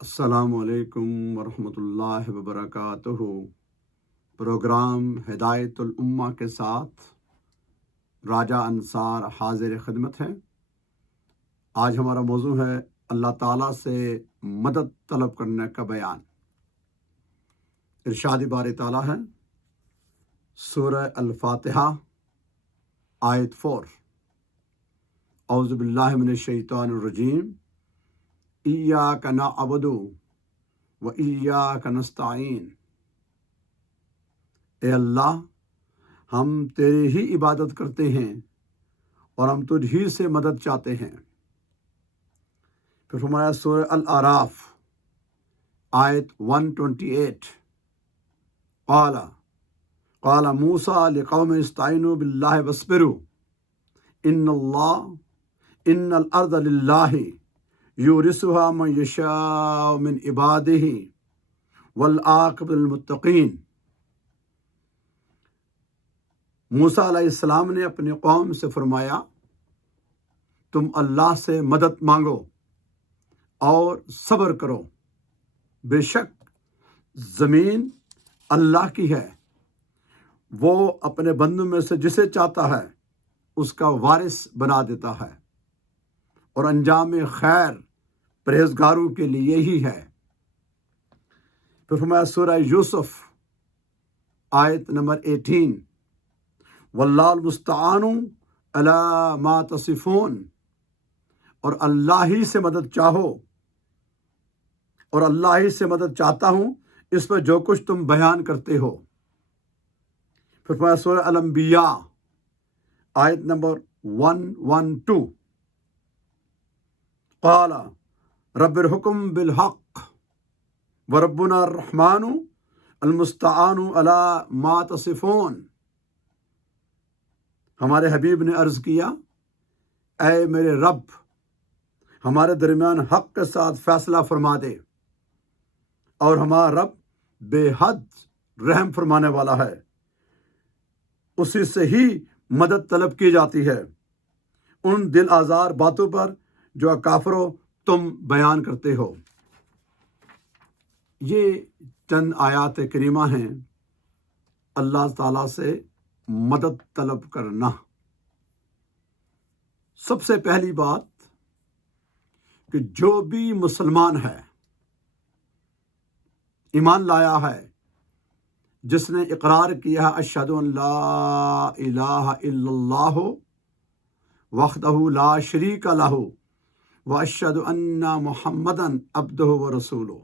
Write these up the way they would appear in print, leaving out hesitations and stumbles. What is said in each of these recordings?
السلام علیکم ورحمۃ اللہ وبرکاتہ۔ پروگرام ہدایت الامہ کے ساتھ راجہ انصار حاضر خدمت ہے۔ آج ہمارا موضوع ہے اللہ تعالیٰ سے مدد طلب کرنے کا بیان۔ ارشاد باری تعالیٰ ہے سورہ الفاتحہ آیت 4، اعوذ باللہ من الشیطان الرجیم، ایاک نعبد و ایاک نستعین۔ اے اللہ، ہم تیری ہی عبادت کرتے ہیں اور ہم تجھ ہی سے مدد چاہتے ہیں۔ پھر فرمایا سورہ الاعراف آیت 128، قال موسیٰ لقوم استعینوا باللہ واصبروا ان الارض للہ یورثها من یشاء من عبادہ والعاقبۃ للمتقین۔ موسیٰ علیہ السلام نے اپنی قوم سے فرمایا، تم اللہ سے مدد مانگو اور صبر کرو، بے شک زمین اللہ کی ہے، وہ اپنے بندوں میں سے جسے چاہتا ہے اس کا وارث بنا دیتا ہے، اور انجام خیر پرہیزگاروں کے لیے ہی ہے۔ پھر فرمایا سورہ یوسف آیت نمبر 18، واللہ المستعان علی ما تصفون، اور اللہ ہی سے مدد چاہو اور اللہ ہی سے مدد چاہتا ہوں اس پر جو کچھ تم بیان کرتے ہو۔ پھر فرمایا سورہ الانبیاء آیت نمبر 112، قال رب الحکم بالحق وربنا الرحمن المستعان علی ما تصفون۔ ہمارے حبیب نے عرض کیا، اے میرے رب، ہمارے درمیان حق کے ساتھ فیصلہ فرما دے، اور ہمارا رب بے حد رحم فرمانے والا ہے، اسی سے ہی مدد طلب کی جاتی ہے ان دل آزار باتوں پر جو کافرو تم بیان کرتے ہو۔ یہ چند آیات کریمہ ہیں اللہ تعالیٰ سے مدد طلب کرنا۔ سب سے پہلی بات کہ جو بھی مسلمان ہے، ایمان لایا ہے، جس نے اقرار کیا ہے اشہد ان لا الہ الا اللہ وحدہ لا شریک لہ واشہد ان محمدا عبدہ ورسولہ،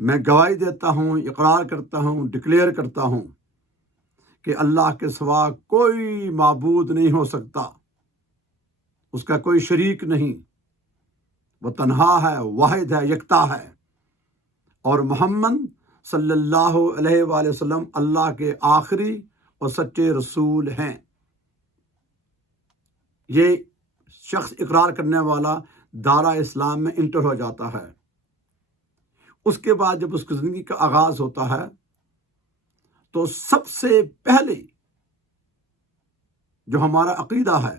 میں گواہی دیتا ہوں، اقرار کرتا ہوں، ڈکلیئر کرتا ہوں کہ اللہ کے سوا کوئی معبود نہیں ہو سکتا، اس کا کوئی شریک نہیں، وہ تنہا ہے، واحد ہے، یکتا ہے، اور محمد صلی اللہ علیہ وآلہ وسلم اللہ کے آخری اور سچے رسول ہیں۔ یہ شخص اقرار کرنے والا دائرہ اسلام میں انٹر ہو جاتا ہے۔ اس کے بعد جب اس کی زندگی کا آغاز ہوتا ہے تو سب سے پہلے جو ہمارا عقیدہ ہے،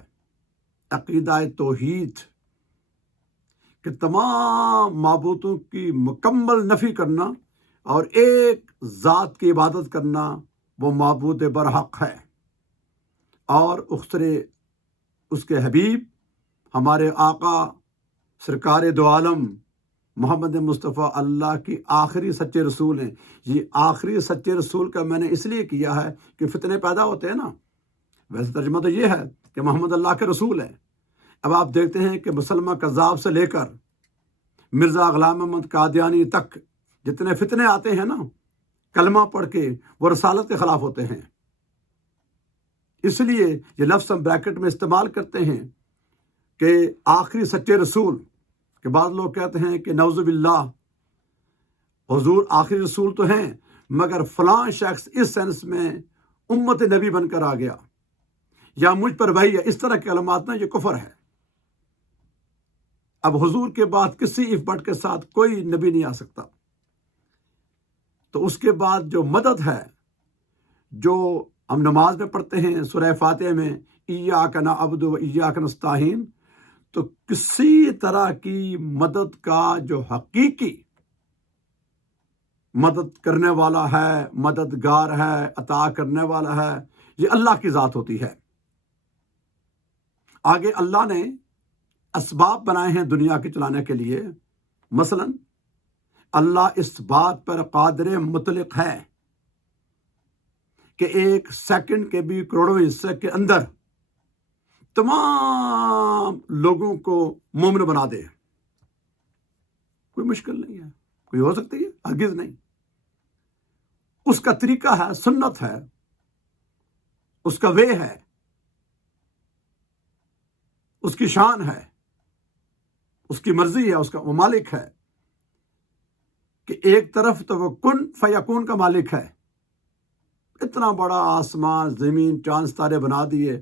عقیدہ توحید، کہ تمام معبودوں کی مکمل نفی کرنا اور ایک ذات کی عبادت کرنا، وہ معبود برحق ہے، اور اس کے حبیب ہمارے آقا سرکار دو عالم محمد مصطفیٰ اللہ کی آخری سچے رسول ہیں۔ یہ آخری سچے رسول کا میں نے اس لیے کیا ہے کہ فتنے پیدا ہوتے ہیں نا، ویسے ترجمہ تو یہ ہے کہ محمد اللہ کے رسول ہیں۔ اب آپ دیکھتے ہیں کہ مسلمہ کذاب سے لے کر مرزا غلام محمد قادیانی تک جتنے فتنے آتے ہیں نا، کلمہ پڑھ کے وہ رسالت کے خلاف ہوتے ہیں۔ اس لیے یہ لفظ ہم بریکٹ میں استعمال کرتے ہیں کہ آخری سچے رسول، کہ بعض لوگ کہتے ہیں کہ نعوذ باللہ حضور آخری رسول تو ہیں مگر فلاں شخص اس سینس میں امت نبی بن کر آ گیا، یا مجھ پر وحی ہے، اس طرح کے کلمات میں یہ کفر ہے۔ اب حضور کے بعد کسی اف بٹ کے ساتھ کوئی نبی نہیں آ سکتا۔ تو اس کے بعد جو مدد ہے، جو ہم نماز میں پڑھتے ہیں سورہ فاتحہ میں ایاک نعبد و ایاک نستعین، تو کسی طرح کی مدد کا جو حقیقی مدد کرنے والا ہے، مددگار ہے، عطا کرنے والا ہے، یہ اللہ کی ذات ہوتی ہے۔ آگے اللہ نے اسباب بنائے ہیں دنیا کے چلانے کے لیے۔ مثلا اللہ اس بات پر قادر مطلق ہے کہ ایک سیکنڈ کے بھی کروڑوں حصے کے اندر تمام لوگوں کو مومن بنا دے۔ کوئی مشکل نہیں ہے، کوئی ہو سکتی ہے؟ ہرگز نہیں۔ اس کا طریقہ ہے، سنت ہے، اس کا وے ہے، اس کی شان ہے، اس کی مرضی ہے، اس کا وہ مالک ہے کہ ایک طرف تو وہ کن فیکون کا مالک ہے، اتنا بڑا آسمان زمین چاند ستارے بنا دیے،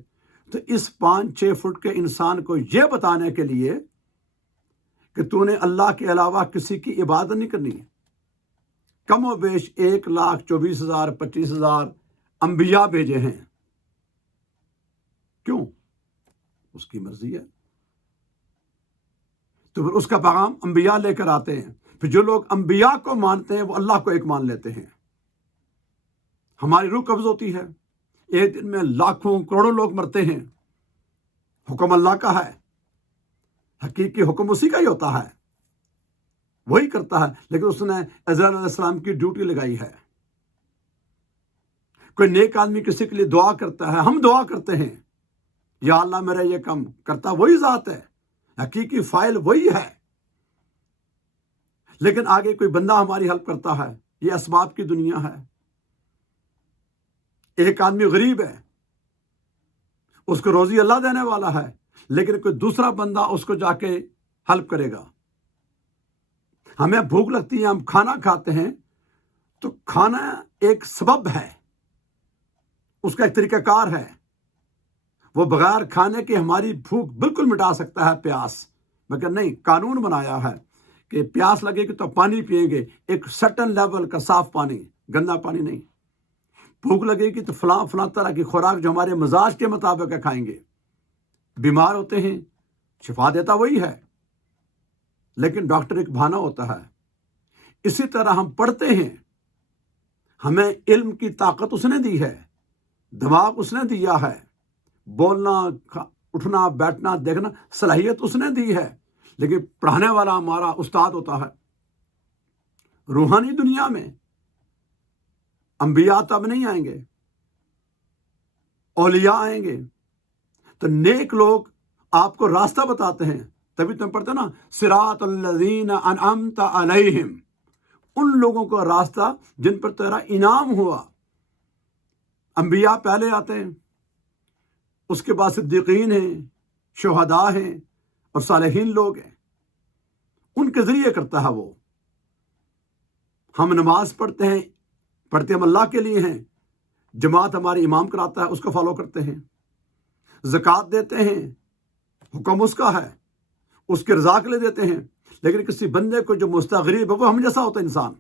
تو اس 5-6 فٹ کے انسان کو یہ بتانے کے لیے کہ تو نے اللہ کے علاوہ کسی کی عبادت نہیں کرنی ہے، کم و بیش 1,24,000 25,000 انبیاء بھیجے ہیں۔ کیوں؟ اس کی مرضی ہے۔ تو پھر اس کا پیغام انبیاء لے کر آتے ہیں، پھر جو لوگ انبیاء کو مانتے ہیں وہ اللہ کو ایک مان لیتے ہیں۔ ہماری روح قبض ہوتی ہے، ایک دن میں لاکھوں کروڑوں لوگ مرتے ہیں، حکم اللہ کا ہے، حقیقی حکم اسی کا ہی ہوتا ہے، وہی کرتا ہے، لیکن اس نے عزرائیل علیہ السلام کی ڈیوٹی لگائی ہے۔ کوئی نیک آدمی کسی کے لیے دعا کرتا ہے، ہم دعا کرتے ہیں یا اللہ میرا یہ کام کرتا، وہی ذات ہے، حقیقی فائل وہی ہے، لیکن آگے کوئی بندہ ہماری ہیلپ کرتا ہے، یہ اسباب کی دنیا ہے۔ ایک آدمی غریب ہے، اس کو روزی اللہ دینے والا ہے، لیکن کوئی دوسرا بندہ اس کو جا کے ہیلپ کرے گا۔ ہمیں بھوک لگتی ہے، ہم کھانا کھاتے ہیں، تو کھانا ایک سبب ہے، اس کا ایک طریقہ کار ہے، وہ بغیر کھانے کے ہماری بھوک بالکل مٹا سکتا ہے، پیاس، مگر نہیں، قانون بنایا ہے کہ پیاس لگے گی تو پانی پیئیں گے، ایک سٹن لیول کا صاف پانی، گندا پانی نہیں۔ بھوک لگے گی تو فلاں طرح کی خوراک جو ہمارے مزاج کے مطابق ہے کھائیں گے۔ بیمار ہوتے ہیں، شفا دیتا وہی ہے، لیکن ڈاکٹر ایک بہانہ ہوتا ہے۔ اسی طرح ہم پڑھتے ہیں، ہمیں علم کی طاقت اس نے دی ہے، دماغ اس نے دیا ہے، بولنا، اٹھنا، بیٹھنا، دیکھنا صلاحیت اس نے دی ہے، لیکن پڑھانے والا ہمارا استاد ہوتا ہے۔ روحانی دنیا میں انبیاء تب نہیں آئیں گے، اولیاء آئیں گے، تو نیک لوگ آپ کو راستہ بتاتے ہیں، تبھی تم پڑھتے نا صراط الذین انعمت علیہم، ان لوگوں کا راستہ جن پر تیرا انعام ہوا۔ انبیاء پہلے آتے ہیں، اس کے بعد صدیقین ہیں، شہداء ہیں اور صالحین لوگ ہیں، ان کے ذریعے کرتا ہے وہ۔ ہم نماز پڑھتے ہیں، پڑھتے ہم اللہ کے لیے ہیں، جماعت ہماری امام کراتا ہے، اس کو فالو کرتے ہیں، زکوٰۃ دیتے ہیں، حکم اس کا ہے، اس کے رضا کے لیے دیتے ہیں، لیکن کسی بندے کو جو مستغریب ہے وہ ہم جیسا ہوتا ہے انسان،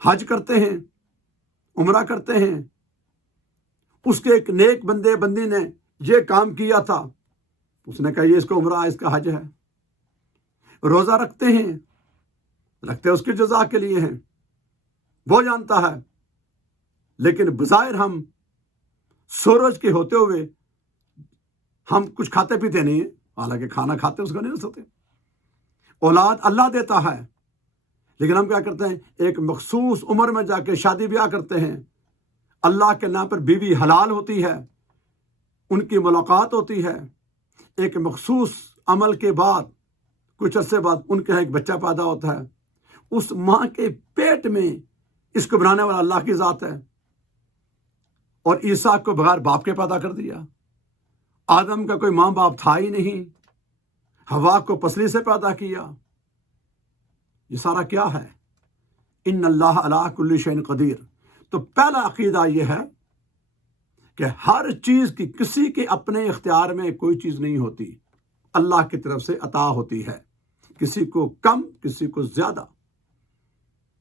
حج کرتے ہیں، عمرہ کرتے ہیں، اس کے ایک نیک بندی نے یہ کام کیا تھا، اس نے کہا یہ اس کو عمرہ ہے، اس کا حج ہے۔ روزہ رکھتے ہیں، رکھتے اس کی جزا کے لیے ہیں، وہ جانتا ہے، لیکن بظاہر ہم سورج کے ہوتے ہوئے ہم کچھ کھاتے پیتے نہیں ہیں، حالانکہ کھانا کھاتے اس کو نہیں رہ سکتے۔ اولاد اللہ دیتا ہے، لیکن ہم کیا کرتے ہیں، ایک مخصوص عمر میں جا کے شادی بیاہ کرتے ہیں، اللہ کے نام پر بیوی حلال ہوتی ہے، ان کی ملاقات ہوتی ہے، ایک مخصوص عمل کے بعد کچھ عرصے بعد ان کے یہاں ایک بچہ پیدا ہوتا ہے، اس ماں کے پیٹ میں اس کو بنانے والا اللہ کی ذات ہے، اور عیسیٰ کو بغیر باپ کے پیدا کر دیا۔ آدم کا کوئی ماں باپ تھا ہی نہیں، حوا کو پسلی سے پیدا کیا۔ یہ سارا کیا ہے؟ ان اللہ علی کل شیء قدیر۔ تو پہلا عقیدہ یہ ہے کہ ہر چیز کی کسی کے اپنے اختیار میں کوئی چیز نہیں ہوتی، اللہ کی طرف سے عطا ہوتی ہے، کسی کو کم کسی کو زیادہ۔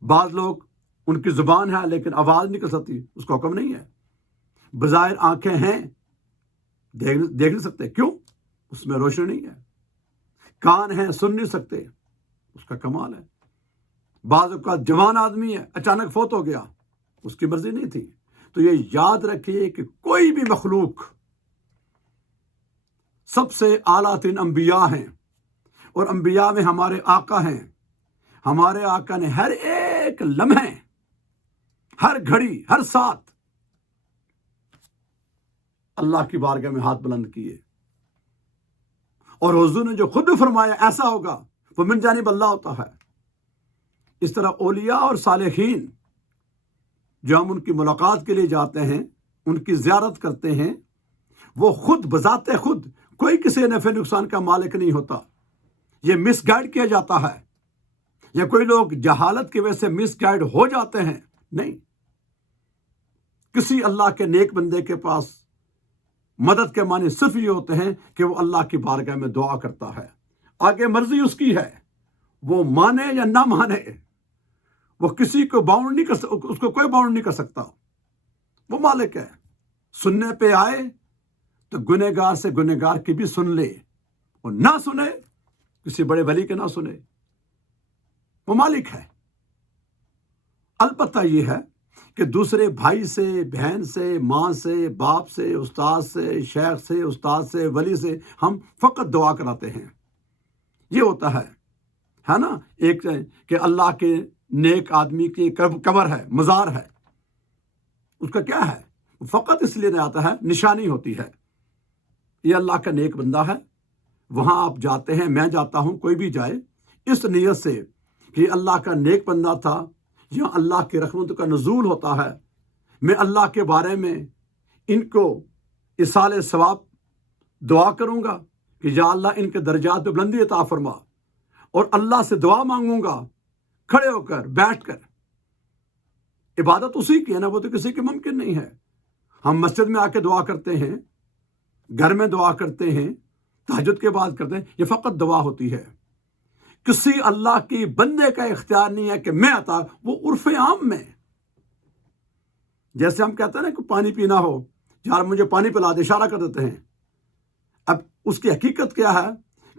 بعض لوگ ان کی زبان ہے لیکن آواز نہیں کر سکتی، اس کا حکم نہیں ہے۔ بظاہر آنکھیں ہیں، دیکھ نہیں سکتے، کیوں؟ اس میں روشنی ہے. کان ہیں سن نہیں سکتے, اس کا کمال ہے. بعض اوقات جوان آدمی ہے, اچانک فوت ہو گیا, اس کی مرضی نہیں تھی. تو یہ یاد رکھیے کہ کوئی بھی مخلوق سب سے اعلیٰ ترین انبیاء ہیں, اور انبیاء میں ہمارے آقا ہیں. ہمارے آقا نے ہر ایک لمحے, ہر گھڑی, ہر ساتھ اللہ کی بارگاہ میں ہاتھ بلند کیے, اور حضور نے جو خود فرمایا ایسا ہوگا وہ من جانب اللہ ہوتا ہے. اس طرح اولیاء اور صالحین جو ہم ان کی ملاقات کے لیے جاتے ہیں, ان کی زیارت کرتے ہیں, وہ خود بذات خود کوئی کسی نفع نقصان کا مالک نہیں ہوتا. یہ مس گائیڈ کیا جاتا ہے, یا کوئی لوگ جہالت کی وجہ سے مس گائیڈ ہو جاتے ہیں, نہیں. کسی اللہ کے نیک بندے کے پاس مدد کے معنی صرف یہ ہوتے ہیں کہ وہ اللہ کی بارگاہ میں دعا کرتا ہے. آگے مرضی اس کی ہے, وہ مانے یا نہ مانے, وہ کسی کو باؤنڈ نہیں کر, اس کو کوئی باؤنڈ نہیں کر سکتا. وہ مالک ہے. سننے پہ آئے تو گنہگار سے گنہگار کی بھی سن لے, اور نہ سنے کسی بڑے ولی کے نہ سنے, وہ مالک ہے. البتہ یہ ہے کہ دوسرے بھائی سے, بہن سے, ماں سے, باپ سے, استاد سے, شیخ سے, استاد سے, ولی سے ہم فقط دعا کراتے ہیں. یہ ہوتا ہے نا, ایک کہ اللہ کے نیک آدمی کی قبر ہے, مزار ہے, اس کا کیا ہے, فقط اس لیے نہیں آتا ہے, نشانی ہوتی ہے. یہ اللہ کا نیک بندہ ہے, وہاں آپ جاتے ہیں, میں جاتا ہوں, کوئی بھی جائے اس نیت سے کہ اللہ کا نیک بندہ تھا, یہاں اللہ کی رحمت کا نزول ہوتا ہے, میں اللہ کے بارے میں ان کو ایصال ثواب دعا کروں گا کہ یا اللہ ان کے درجات پہ بلندی عطا فرما, اور اللہ سے دعا مانگوں گا کھڑے ہو کر, بیٹھ کر. عبادت اسی کی ہے نا, وہ تو کسی کی ممکن نہیں ہے. ہم مسجد میں آ کے دعا کرتے ہیں, گھر میں دعا کرتے ہیں, تہجد کے بعد کرتے ہیں, یہ فقط دعا ہوتی ہے. کسی اللہ کی بندے کا اختیار نہیں ہے کہ میں عطا, وہ عرف عام میں, جیسے ہم کہتے ہیں نا کہ پانی پینا ہو, یار مجھے پانی پلا دے, اشارہ کر دیتے ہیں. اب اس کی حقیقت کیا ہے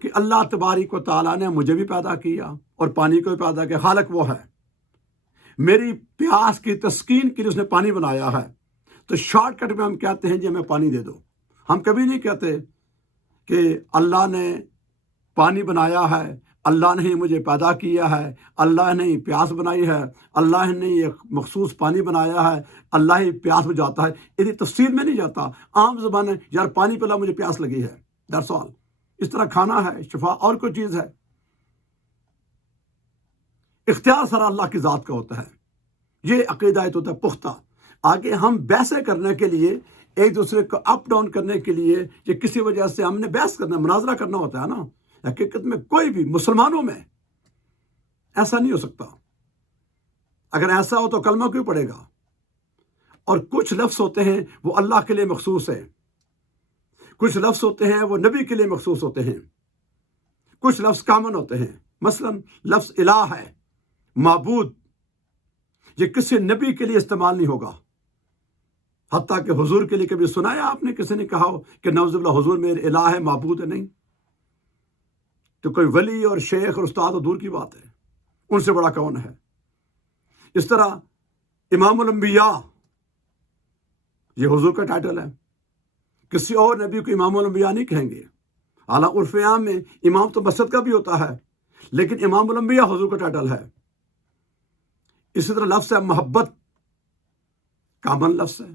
کہ اللہ تبارک و تعالیٰ نے مجھے بھی پیدا کیا اور پانی کو بھی پیدا کیا, خالق وہ ہے. میری پیاس کی تسکین کے لیے اس نے پانی بنایا ہے. تو شارٹ کٹ میں ہم کہتے ہیں جی ہمیں پانی دے دو. ہم کبھی نہیں کہتے کہ اللہ نے پانی بنایا ہے, اللہ نے ہی مجھے پیدا کیا ہے, اللہ نے ہی پیاس بنائی ہے, اللہ نے ایک مخصوص پانی بنایا ہے, اللہ ہی پیاس بجھاتا ہے. اتنی تفصیل میں نہیں جاتا. عام زبان ہے, یار پانی پلا, مجھے پیاس لگی ہے, دیٹس آل. اس طرح کھانا ہے, شفا اور کوئی چیز ہے. اختیار سارا اللہ کی ذات کا ہوتا ہے. یہ عقیدہ ہوتا ہے پختہ. آگے ہم بحثیں کرنے کے لیے, ایک دوسرے کو اپ ڈاؤن کرنے کے لیے, یہ کسی وجہ سے ہم نے بحث کرنا, مناظرہ کرنا ہوتا ہے نا. حقیقت میں کوئی بھی مسلمانوں میں ایسا نہیں ہو سکتا. اگر ایسا ہو تو کلمہ کیوں پڑے گا؟ اور کچھ لفظ ہوتے ہیں وہ اللہ کے لیے مخصوص ہیں, کچھ لفظ ہوتے ہیں وہ نبی کے لیے مخصوص ہوتے ہیں, کچھ لفظ کامن ہوتے ہیں. مثلا لفظ الہ ہے, معبود, یہ کسی نبی کے لیے استعمال نہیں ہوگا. حتیٰ کہ حضور کے لیے کبھی سنایا آپ نے کسی نے کہا ہو کہ نعوذ باللہ حضور میرے الہ ہے, معبود ہے؟ نہیں. تو کوئی ولی اور شیخ اور استاد اور دور کی بات ہے, ان سے بڑا کون ہے؟ اس طرح امام الانبیاء یہ حضور کا ٹائٹل ہے. کسی اور نبی کو امام الانبیاء نہیں کہیں گے. حالانکہ عرف عام میں امام تو مسجد کا بھی ہوتا ہے, لیکن امام الانبیاء حضور کا ٹائٹل ہے. اسی طرح لفظ ہے محبت, کامن لفظ ہے.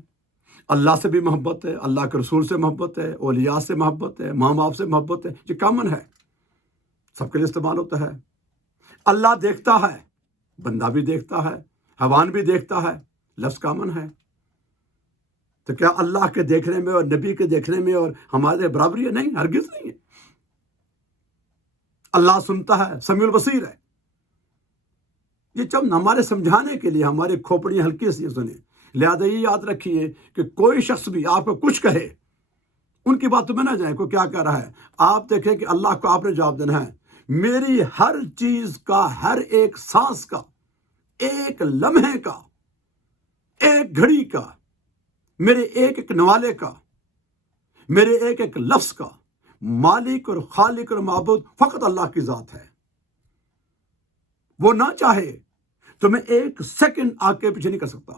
اللہ سے بھی محبت ہے, اللہ کے رسول سے محبت ہے, اولیاء سے محبت ہے, ماں باپ سے محبت ہے. یہ کامن ہے, سب کے لیے استعمال ہوتا ہے. اللہ دیکھتا ہے, بندہ بھی دیکھتا ہے, حیوان بھی دیکھتا ہے, لفظ کامن ہے. تو کیا اللہ کے دیکھنے میں اور نبی کے دیکھنے میں اور ہمارے برابری ہے؟ نہیں, ہرگز نہیں ہے. اللہ سنتا ہے, سمیع البصیر ہے. یہ چند ہمارے سمجھانے کے لیے, ہماری کھوپڑیاں ہلکی سی سنیں. لہذا یہ یاد رکھیے کہ کوئی شخص بھی آپ کو کچھ کہے, ان کی باتوں میں نہ جائیں. کوئی کیا کہہ رہا ہے, آپ دیکھیں کہ اللہ کو آپ نے جواب دینا ہے. میری ہر چیز کا, ہر ایک سانس کا, ایک لمحے کا, ایک گھڑی کا, میرے ایک ایک نوالے کا, میرے ایک ایک لفظ کا مالک اور خالق اور معبود فقط اللہ کی ذات ہے. وہ نہ چاہے تو میں ایک سیکنڈ آگے پیچھے نہیں کر سکتا.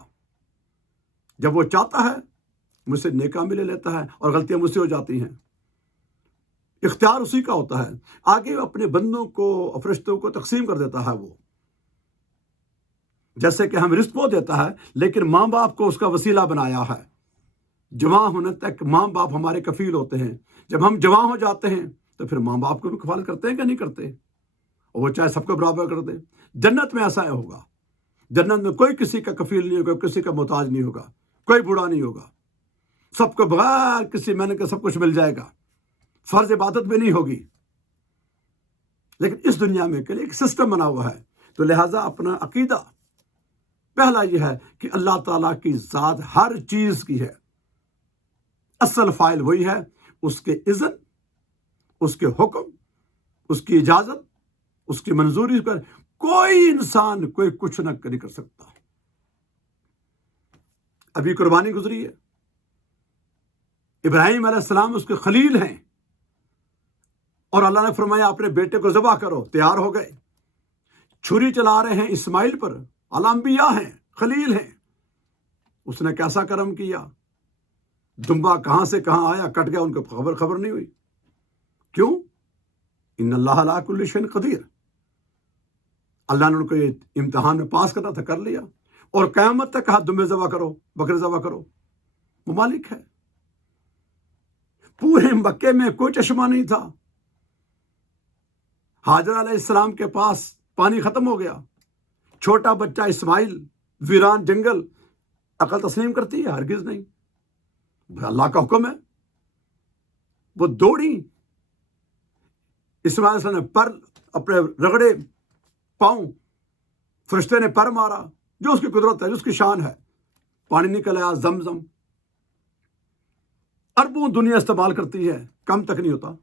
جب وہ چاہتا ہے مجھ سے نیک کام بھی لے لیتا ہے اور غلطیاں مجھ سے ہو جاتی ہیں. اختیار اسی کا ہوتا ہے. آگے وہ اپنے بندوں کو فرشتوں کو تقسیم کر دیتا ہے. وہ جیسے کہ ہم رزق وہ دیتا ہے لیکن ماں باپ کو اس کا وسیلہ بنایا ہے. جوان ہونے تک ماں باپ ہمارے کفیل ہوتے ہیں. جب ہم جوان ہو جاتے ہیں تو پھر ماں باپ کو بھی کفالت کرتے ہیں کہ نہیں کرتے؟ اور وہ چاہے سب کو برابر کر دے. جنت میں ایسا ہوگا. جنت میں کوئی کسی کا کفیل نہیں ہوگا, کسی کا محتاج نہیں ہوگا, کوئی بوڑھا نہیں ہوگا. سب کو بغیر کسی محنت کے سب کچھ مل جائے گا. فرض عبادت بھی نہیں ہوگی. لیکن اس دنیا میں کے لیے ایک سسٹم بنا ہوا ہے. تو لہٰذا اپنا عقیدہ پہلا یہ ہے کہ اللہ تعالیٰ کی ذات ہر چیز کی ہے. اصل فائل وہی ہے. اس کے اذن, اس کے حکم, اس کی اجازت, اس کی منظوری پر کوئی انسان کوئی کچھ نہ نہیں کر سکتا. ابھی قربانی گزری ہے. ابراہیم علیہ السلام اس کے خلیل ہیں اور اللہ نے فرمایا اپنے بیٹے کو ذبح کرو. تیار ہو گئے. چھری چلا رہے ہیں اسماعیل پر. انبیاء ہیں, خلیل ہیں. اس نے کیسا کرم کیا. دمبا کہاں سے کہاں آیا, کٹ گیا, ان کو خبر نہیں ہوئی. کیوں؟ ان اللہ علی کل شیء قدیر. اللہ نے ان کو یہ امتحان میں پاس کرنا تھا, کر لیا. اور قیامت تک کہا دمبے ذبح کرو, بکرے ذبح کرو. وہ مالک ہے. پورے مکے میں کوئی چشمہ نہیں تھا. حاجر علیہ السلام کے پاس پانی ختم ہو گیا. چھوٹا بچہ اسماعیل, ویران جنگل. عقل تسلیم کرتی ہے؟ ہرگز نہیں. اللہ کا حکم ہے. وہ دوڑی. اسماعیل علیہ السلام نے پر اپنے رگڑے پاؤں, فرشتے نے پر مارا. جو اس کی قدرت ہے, جو اس کی شان ہے. پانی نکل آیا زمزم. اربوں دنیا استعمال کرتی ہے, کم تک نہیں ہوتا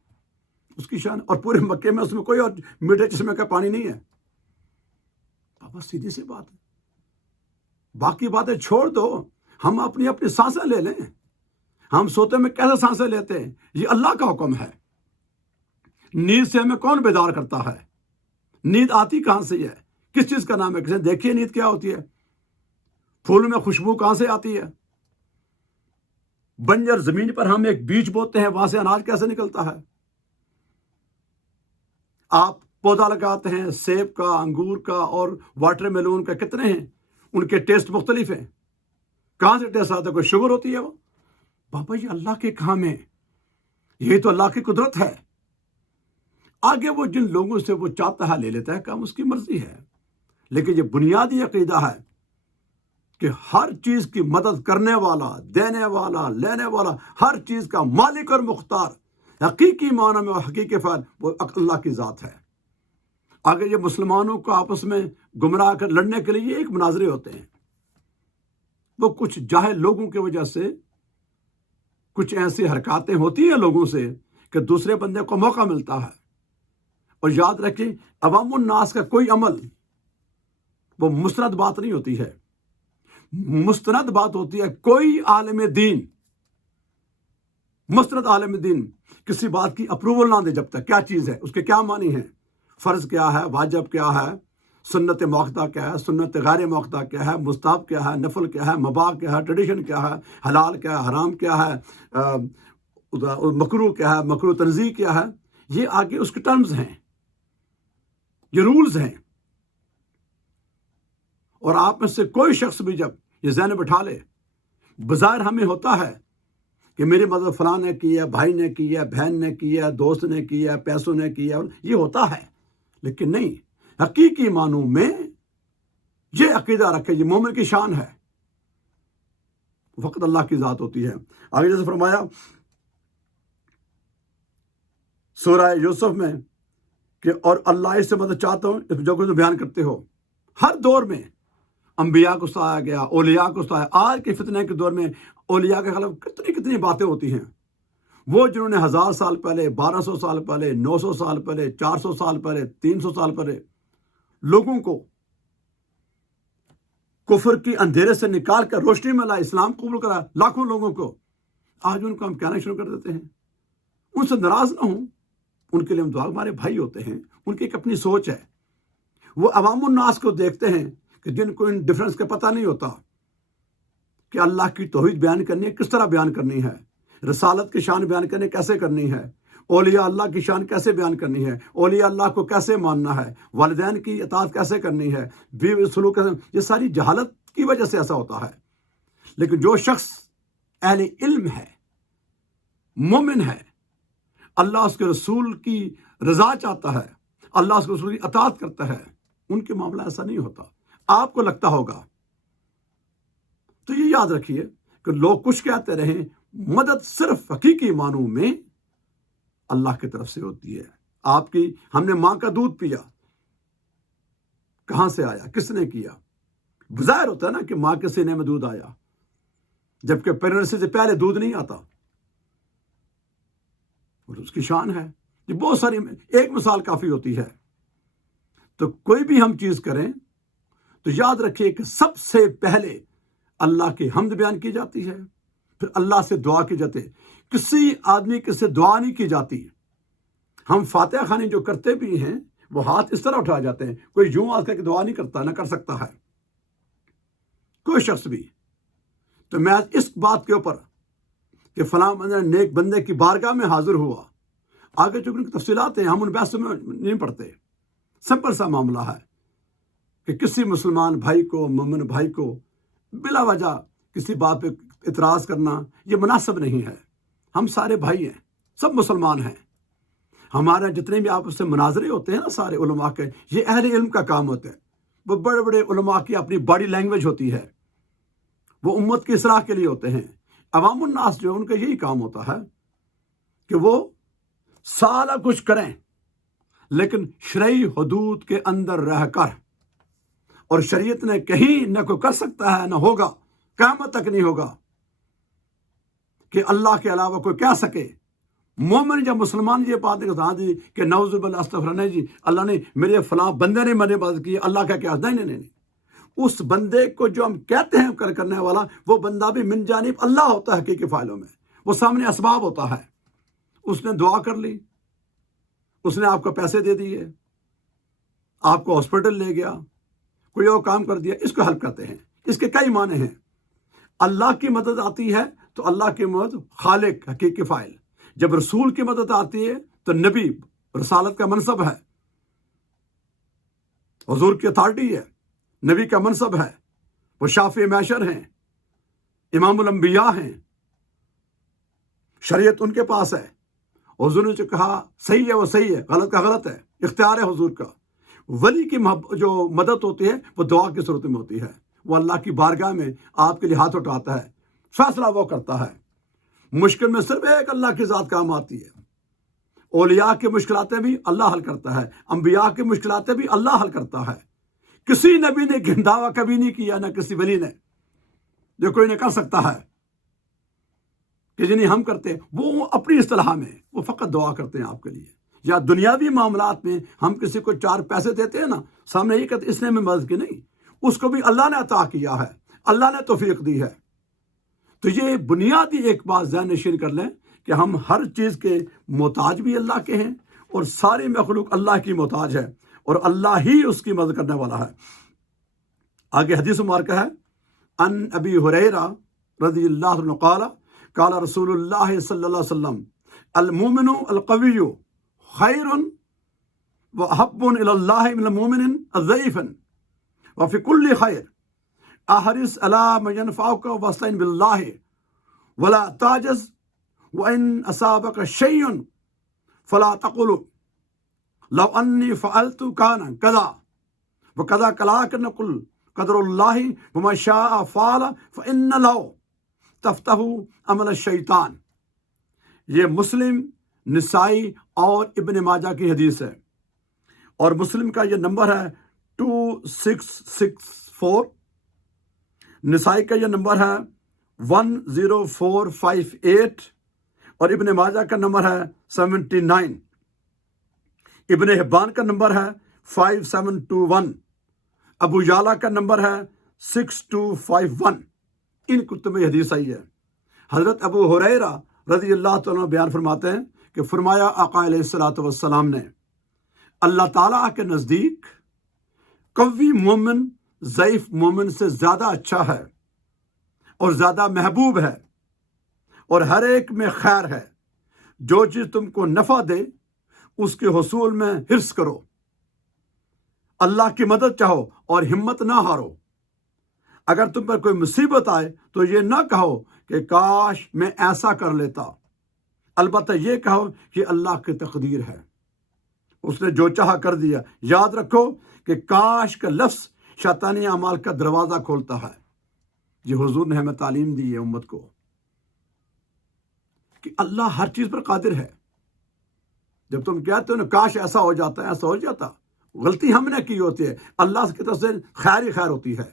اس کی شان. اور پورے مکے میں اس میں کوئی اور میٹھے چشمے کا پانی نہیں ہے. بابا سیدھی سی بات ہے. باقی باتیں چھوڑ دو. ہم اپنی سانسیں لے لیں. ہم سوتے میں کیسے سانسیں لیتے ہیں؟ یہ اللہ کا حکم ہے. نیند سے ہمیں کون بیدار کرتا ہے؟ نیند آتی کہاں سے ہے؟ کس چیز کا نام ہے؟ کسی نے دیکھی ہے نیند کیا ہوتی ہے؟ پھول میں خوشبو کہاں سے آتی ہے؟ بنجر زمین پر ہم ایک بیج بوتے ہیں, وہاں سے اناج کیسے نکلتا ہے؟ آپ پودا لگاتے ہیں سیب کا, انگور کا اور واٹر میلون کا, کتنے ہیں, ان کے ٹیسٹ مختلف ہیں. کہاں سے ٹیسٹ آتا ہے؟ کوئی شوگر ہوتی ہے وہ؟ بابا یہ اللہ کے کام ہے. یہ تو اللہ کی قدرت ہے. آگے وہ جن لوگوں سے وہ چاہتا ہے لے لیتا ہے, کام اس کی مرضی ہے. لیکن یہ بنیادی عقیدہ ہے کہ ہر چیز کی مدد کرنے والا, دینے والا, لینے والا, ہر چیز کا مالک اور مختار, حقیقی معنی میں حقیقی فعل وہ اللہ کی ذات ہے. آگے یہ مسلمانوں کو آپس میں گمراہ کر لڑنے کے لیے ایک مناظرے ہوتے ہیں. وہ کچھ جاہل لوگوں کی وجہ سے کچھ ایسی حرکاتیں ہوتی ہیں لوگوں سے کہ دوسرے بندے کو موقع ملتا ہے. اور یاد رکھیں, عوام الناس کا کوئی عمل وہ مستند بات نہیں ہوتی ہے. مستند بات ہوتی ہے کوئی عالم دین, مستند عالم دین کسی بات کی اپروول نہ دے جب تک. کیا چیز ہے, اس کے کیا معنی ہیں, فرض کیا ہے, واجب کیا ہے, سنت موقع کیا ہے, سنت غیر موقع کیا ہے, مستحب کیا ہے, نفل کیا ہے, مباح کیا ہے, ٹریڈیشن کیا ہے, حلال کیا ہے, حرام کیا ہے, مکروہ کیا ہے, مکروہ تنزیہ کیا ہے. یہ آگے اس کے ٹرمز ہیں, یہ رولز ہیں. اور آپ میں سے کوئی شخص بھی جب یہ ذہن بٹھا لے, بظاہر ہمیں ہوتا ہے کہ میری مدد فلاں نے کی ہے, بھائی نے کی ہے, بہن نے کی ہے, دوست نے کی ہے, پیسوں نے کی ہے, یہ ہوتا ہے. لیکن نہیں, حقیقی معنوں میں یہ عقیدہ رکھے, یہ مومن کی شان ہے. فقط اللہ کی ذات ہوتی ہے. آگے جیسے فرمایا سورہ یوسف میں کہ اور اللہ سے مدد چاہتا ہوں جو کچھ بیان کرتے ہو. ہر دور میں انبیاء کو ستایا گیا, اولیاء کو ستایا. آج کے فتنے کے دور میں اولیاء کے خلاف کتنی باتیں ہوتی ہیں. وہ جنہوں نے 1000 سال پہلے, 1200 سال پہلے, 900 سال پہلے, 400 سال پہلے, 300 سال پہلے لوگوں کو کفر کی اندھیرے سے نکال کر روشنی میں لائے, اسلام قبول کرا لاکھوں لوگوں کو, آج ان کو ہم کہنا شروع کر دیتے ہیں. ان سے ناراض نہ ہوں، ان کے لیے ہم دعا، ہمارے بھائی ہوتے ہیں، ان کی ایک اپنی سوچ ہے، وہ عوام الناس کو دیکھتے ہیں کہ جن کو ان ڈفرینس کا پتہ نہیں ہوتا کہ اللہ کی توحید بیان کرنی ہے، کس طرح بیان کرنی ہے، رسالت کی شان بیان کرنی کیسے کرنی ہے، اولیاء اللہ کی شان کیسے بیان کرنی ہے، اولیاء اللہ کو کیسے ماننا ہے، والدین کی اطاعت کیسے کرنی ہے، بیوی سلوک کیسے، یہ ساری جہالت کی وجہ سے ایسا ہوتا ہے۔ لیکن جو شخص اہل علم ہے، مومن ہے، اللہ اس کے رسول کی رضا چاہتا ہے، اللہ اس کے رسول کی اطاعت کرتا ہے، ان کے معاملہ ایسا نہیں ہوتا۔ آپ کو لگتا ہوگا، تو یہ یاد رکھیے کہ لوگ کچھ کہتے رہیں، مدد صرف حقیقی معنوں میں اللہ کی طرف سے ہوتی ہے۔ آپ کی، ہم نے ماں کا دودھ پیا، کہاں سے آیا، کس نے کیا؟ ظاہر ہوتا ہے نا کہ ماں کے سینے میں دودھ آیا، جبکہ پیرنٹس سے پہلے دودھ نہیں آتا، اور اس کی شان ہے۔ یہ بہت ساری، ایک مثال کافی ہوتی ہے۔ تو کوئی بھی ہم چیز کریں تو یاد رکھیے کہ سب سے پہلے اللہ کی حمد بیان کی جاتی ہے، پھر اللہ سے دعا کی جاتی ہے۔ کسی آدمی کی سے دعا نہیں کی جاتی۔ ہم فاتحہ خوانی جو کرتے بھی ہیں وہ ہاتھ اس طرح اٹھائے جاتے ہیں، کوئی یوں ہاتھ کر کے دعا نہیں کرتا، نہ کر سکتا ہے کوئی شخص بھی۔ تو میں آج اس بات کے اوپر کہ فلاں نیک بندے کی بارگاہ میں حاضر ہوا، آگے چونکہ تفصیلات ہیں، ہم ان بحثوں میں نہیں پڑھتے، سمپل سا معاملہ ہے کہ کسی مسلمان بھائی کو، مومن بھائی کو بلا وجہ کسی بات پہ اعتراض کرنا یہ مناسب نہیں ہے۔ ہم سارے بھائی ہیں، سب مسلمان ہیں، ہمارے جتنے بھی آپس سے مناظرے ہوتے ہیں نا سارے علماء کے، یہ اہل علم کا کام ہوتا ہے۔ وہ بڑے بڑے علماء کی اپنی باڈی لینگویج ہوتی ہے، وہ امت کی اصلاح کے لیے ہوتے ہیں۔ عوام الناس جو ان کا یہی کام ہوتا ہے کہ وہ سارا کچھ کریں لیکن شرعی حدود کے اندر رہ کر، اور شریعت نے کہیں نہ کوئی کر سکتا ہے نہ ہوگا، قیامت تک نہیں ہوگا کہ اللہ کے علاوہ کوئی کہہ سکے۔ مومن جب مسلمان یہ بات جی کہ نعوذ باللہ استغفر نہیں جی اللہ نے میرے فلاں بندے نے میری مدد کی، اللہ کا کیا؟ نہیں نہیں نہیں، اس بندے کو جو ہم کہتے ہیں کرنے والا، وہ بندہ بھی من جانب اللہ ہوتا ہے حقیقی فائلوں میں، وہ سامنے اسباب ہوتا ہے۔ اس نے دعا کر لی، اس نے آپ کو پیسے دے دیے، آپ کو ہاسپٹل لے گیا، کوئی اور کام کر دیا، اس کو ہیلپ کرتے ہیں۔ اس کے کئی معنی ہیں۔ اللہ کی مدد آتی ہے تو اللہ کی مدد خالق حقیقی فاعل، جب رسول کی مدد آتی ہے تو نبی، رسالت کا منصب ہے، حضور کی اتھارٹی ہے، نبی کا منصب ہے، وہ شافع معشر ہیں، امام الانبیاء ہیں، شریعت ان کے پاس ہے۔ حضور نے جو کہا صحیح ہے وہ صحیح ہے، غلط کا غلط ہے، اختیار ہے حضور کا۔ ولی کی جو مدد ہوتی ہے وہ دعا کی صورت میں ہوتی ہے، وہ اللہ کی بارگاہ میں آپ کے لیے ہاتھ اٹھاتا ہے، فیصلہ وہ کرتا ہے۔ مشکل میں صرف ایک اللہ کی ذات کام آتی ہے۔ اولیاء کی مشکلاتیں بھی اللہ حل کرتا ہے، انبیاء کی مشکلاتیں بھی اللہ حل کرتا ہے۔ کسی نبی نے دعویٰ کبھی نہیں کیا، نہ کسی ولی نے، جو کوئی نہیں کر سکتا ہے کہ جنہیں ہم کرتے، وہ اپنی اصطلاح میں وہ فقط دعا کرتے ہیں آپ کے لیے۔ یا دنیاوی معاملات میں ہم کسی کو 4 پیسے دیتے ہیں نا، سامنے یہ کہتے اس نے میں مدد کی، نہیں، اس کو بھی اللہ نے عطا کیا ہے، اللہ نے توفیق دی ہے۔ تو یہ بنیادی ایک بات ذہن نشین کر لیں کہ ہم ہر چیز کے محتاج بھی اللہ کے ہیں، اور ساری مخلوق اللہ کی محتاج ہے، اور اللہ ہی اس کی مدد کرنے والا ہے۔ آگے حدیث مبارکہ ہے، ان ابی ہریرہ رضی اللہ عنہ قال قال رسول اللہ صلی اللہ علیہ وسلم المومن القوی خیر واحب الی اللہ من المومن الضعیف وفی کل خیر احرص علی ما ینفعک واستعن باللہ ولا تعجز وان اصابک شیء فلا تقل لو انی فعلت کان کذا وکذا ولکن قل قدر اللہ وما شاء فعل فإن لو تفتح عمل الشیطان۔ یہ مسلم، نسائی اور ابن ماجہ کی حدیث ہے، اور مسلم کا یہ نمبر ہے 2664، نسائی کا یہ نمبر ہے 10458، اور ابن ماجہ کا نمبر ہے 79، ابن حبان کا نمبر ہے 5721، ابو یعلا کا نمبر ہے 6251۔ ان کتب میں حدیث آئی ہے۔ حضرت ابو ہریرہ رضی اللہ تعالیٰ بیان فرماتے ہیں کہ فرمایا آقا علیہ الصلوۃ والسلام نے اللہ تعالیٰ کے نزدیک قوی مومن ضعیف مومن سے زیادہ اچھا ہے اور زیادہ محبوب ہے اور ہر ایک میں خیر ہے۔ جو چیز تم کو نفع دے اس کے حصول میں حرص کرو، اللہ کی مدد چاہو اور ہمت نہ ہارو۔ اگر تم پر کوئی مصیبت آئے تو یہ نہ کہو کہ کاش میں ایسا کر لیتا، البتہ یہ کہو کہ اللہ کی تقدیر ہے، اس نے جو چاہا کر دیا۔ یاد رکھو کہ کاش کا لفظ شیطانی اعمال کا دروازہ کھولتا ہے۔ یہ حضور نے ہمیں تعلیم دی ہے امت کو کہ اللہ ہر چیز پر قادر ہے۔ جب تم کہتے ہو نا کاش ایسا ہو جاتا، ایسا ہو جاتا، غلطی ہم نے کی ہوتی ہے، اللہ کی طرف سے خیر ہی خیر ہوتی ہے۔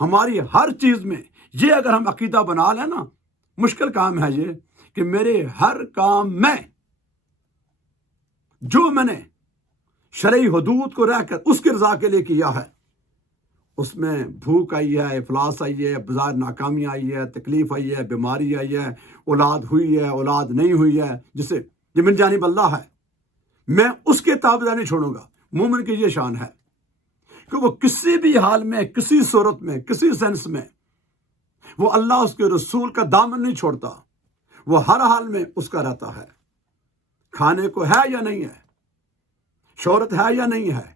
ہماری ہر چیز میں یہ اگر ہم عقیدہ بنا لیں نا، مشکل کام ہے یہ کہ میرے ہر کام میں جو میں نے شرعی حدود کو رہ کر اس کی رضا کے لیے کیا ہے، اس میں بھوک آئی ہے، افلاس آئی ہے، بظاہر ناکامی آئی ہے، تکلیف آئی ہے، بیماری آئی ہے، اولاد ہوئی ہے، اولاد نہیں ہوئی ہے، جسے یہ من جانب اللہ ہے، میں اس کے تابعدار نہیں چھوڑوں گا۔ مومن کی یہ شان ہے کہ وہ کسی بھی حال میں، کسی صورت میں، کسی سینس میں وہ اللہ اس کے رسول کا دامن نہیں چھوڑتا، وہ ہر حال میں اس کا رہتا ہے۔ کھانے کو ہے یا نہیں ہے، شہرت ہے یا نہیں ہے،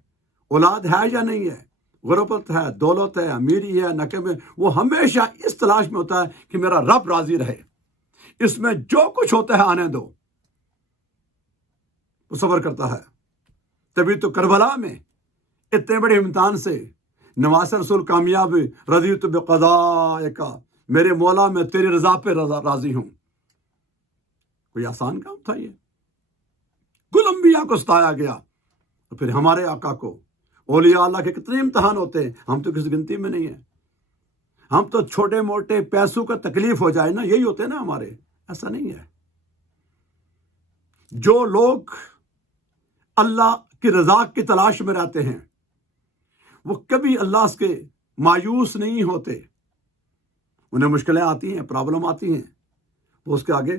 اولاد ہے یا نہیں ہے، غربت ہے، دولت ہے، امیری ہے، نقے میں، وہ ہمیشہ اس تلاش میں ہوتا ہے کہ میرا رب راضی رہے، اس میں جو کچھ ہوتا ہے آنے دو، وہ صبر کرتا ہے۔ تبھی تو کربلا میں اتنے بڑے امتحان سے نواز رسول کامیاب ہوئی، رضیت بقضائک، میرے مولا میں تیری رضا پہ راضی ہوں۔ کوئی آسان کام تھا یہ؟ کل انبیاء کو ستایا گیا، اور پھر ہمارے آقا کو، اولیاء اللہ کے کتنے امتحان ہوتے ہیں، ہم تو کسی گنتی میں نہیں ہیں۔ ہم تو چھوٹے موٹے پیسوں کا تکلیف ہو جائے نا، یہی ہوتے ہیں نا ہمارے، ایسا نہیں ہے۔ جو لوگ اللہ کی رضا کی تلاش میں رہتے ہیں وہ کبھی اللہ سے مایوس نہیں ہوتے۔ انہیں مشکلیں آتی ہیں، پرابلم آتی ہیں، وہ اس کے آگے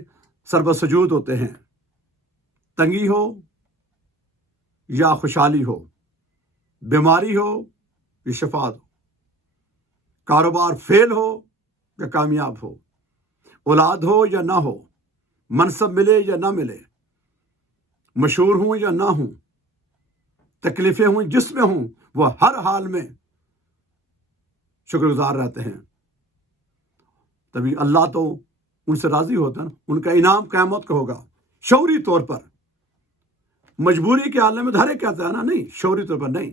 سربسجود ہوتے ہیں۔ تنگی ہو یا خوشحالی ہو، بیماری ہو یا شفات ہو، کاروبار فیل ہو یا کامیاب ہو، اولاد ہو یا نہ ہو، منصب ملے یا نہ ملے، مشہور ہوں یا نہ ہوں، تکلیفیں ہوں جس میں ہوں، وہ ہر حال میں شکر گزار رہتے ہیں۔ تبھی اللہ تو ان سے راضی ہوتا ہے نا، ان کا انعام قیامت کا ہوگا شعوری طور پر۔ مجبوری کے عالم میں ہر ایک کہتا ہے نا، نہیں، شعوری طور پر نہیں،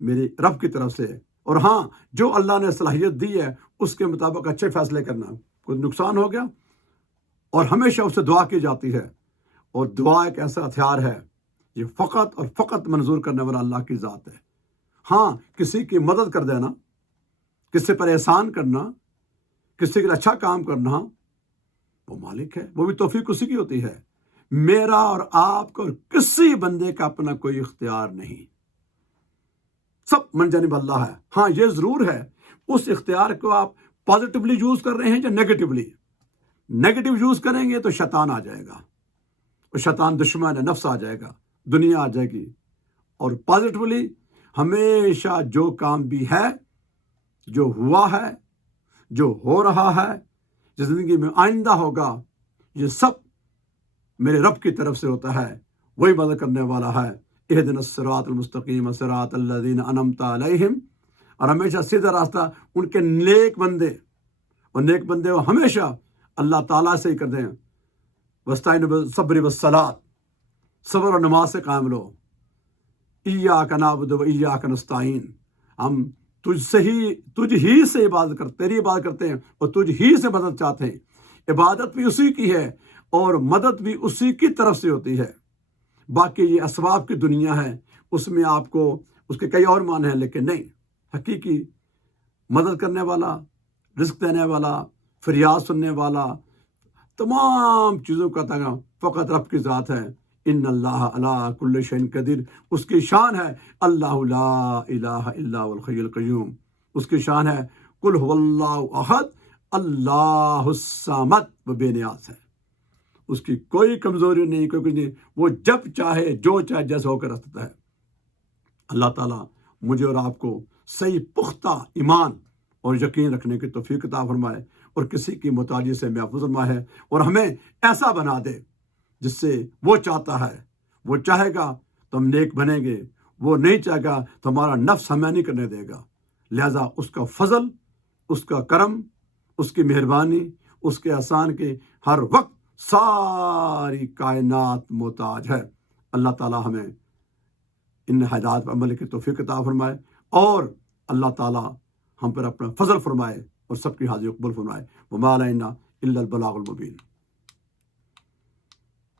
میری رب کی طرف سے۔ اور ہاں، جو اللہ نے صلاحیت دی ہے اس کے مطابق اچھے فیصلے کرنا۔ کوئی نقصان ہو گیا اور ہمیشہ اس سے دعا کی جاتی ہے، اور دعا ایک ایسا ہتھیار ہے، یہ فقط اور فقط منظور کرنے والا اللہ کی ذات ہے۔ ہاں، کسی کی مدد کر دینا، کسی پر احسان کرنا، کسی کے لیے اچھا کام کرنا، وہ مالک ہے، وہ بھی توفیق اسی کی ہوتی ہے۔ میرا اور آپ کو اور کسی بندے کا اپنا کوئی اختیار نہیں، سب من جانب اللہ ہے۔ ہاں، یہ ضرور ہے اس اختیار کو آپ پازیٹیولی یوز کر رہے ہیں یا نیگیٹیولی۔ نیگیٹیو یوز کریں گے تو شیطان آ جائے گا، اور شیطان دشمن ہے، نفس آ جائے گا، دنیا آ جائے گی۔ اور پازیٹیولی ہمیشہ جو کام بھی ہے، جو ہوا ہے، جو ہو رہا ہے، جو زندگی میں آئندہ ہوگا، یہ سب میرے رب کی طرف سے ہوتا ہے، وہی مدد کرنے والا ہے۔ اہدنا الصراط المستقیم صراط الذین انعمت علیہم، اور ہمیشہ سیدھا راستہ ان کے نیک بندے، اور نیک بندے وہ ہمیشہ اللہ تعالیٰ سے ہی کر دیں۔ وستعینوا بالصبر والصلاۃ، صبر اور نماز سے قائم لو۔ ایاک نعبد و ایاک نستعین، ہم تجھ ہی سے عبادت کرتے، تیری عبادت کرتے ہیں اور تجھ ہی سے مدد چاہتے ہیں۔ عبادت بھی اسی کی ہے اور مدد بھی اسی کی طرف سے ہوتی ہے۔ باقی یہ اسباب کی دنیا ہے، اس میں آپ کو اس کے کئی اور معنی ہیں، لیکن نہیں، حقیقی مدد کرنے والا، رزق دینے والا، فریاد سننے والا، تمام چیزوں کا تگا فقط رب کی ذات ہے۔ ان اللہ علی کل شیء قدیر، اس کی شان ہے اللہ لا الہ الا هو الحی القیوم، اس کی شان ہے قل هو اللہ احد اللہ الصمد، وہ بے نیاز ہے۔ اس کی کوئی کمزوری نہیں، کوئی کچھ نہیں، وہ جب چاہے جو چاہے جیسا ہو کر رہ سکتا ہے۔ اللہ تعالیٰ مجھے اور آپ کو صحیح پختہ ایمان اور یقین رکھنے کی توفیق عطا فرمائے، اور کسی کی محتاجی سے محفوظ فرمائے، اور ہمیں ایسا بنا دے جس سے وہ چاہتا ہے، وہ چاہے گا تو ہم نیک بنیں گے، وہ نہیں چاہے گا تو ہمارا نفس ہمیں نہیں کرنے دے گا۔ لہذا اس کا فضل، اس کا کرم، اس کی مہربانی، اس کے احسان کے ہر وقت ساری کائنات محتاج ہے۔ اللہ تعالیٰ ہمیں ان ہدایات پر عمل کی توفیق عطا فرمائے، اور اللہ تعالیٰ ہم پر اپنا فضل فرمائے اور سب کی حاضری قبول فرمائے۔ وما علینا الا البلاغ المبین۔